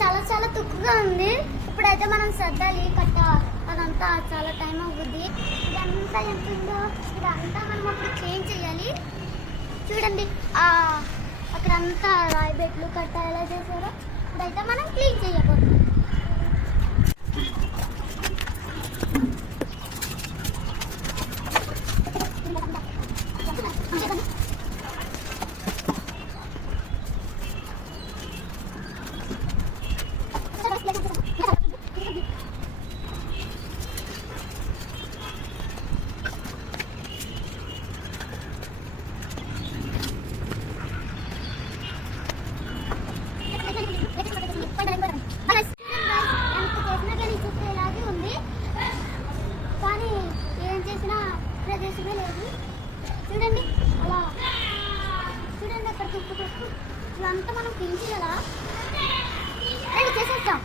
చాలా చాలా తుక్కుగా ఉంది. ఇప్పుడైతే మనం సర్దాలి కట్ట, అదంతా చాలా టైం అవుతుంది. ఇదంతా ఎంత ఉందో ఇదంతా మనం అప్పుడు క్లీన్ చేయాలి. చూడండి అక్కడంతా రాయి బెట్లు కట్ట ఎలా చేశారో ఇప్పుడైతే మనం క్లీన్ చేయబోతున్నాం. ప్రదేశమే లేదు. చూడండి అలా చూడండి అక్కడ చుట్టూ ఇదంతా మనం పెంచి కదా చేసేస్తాం.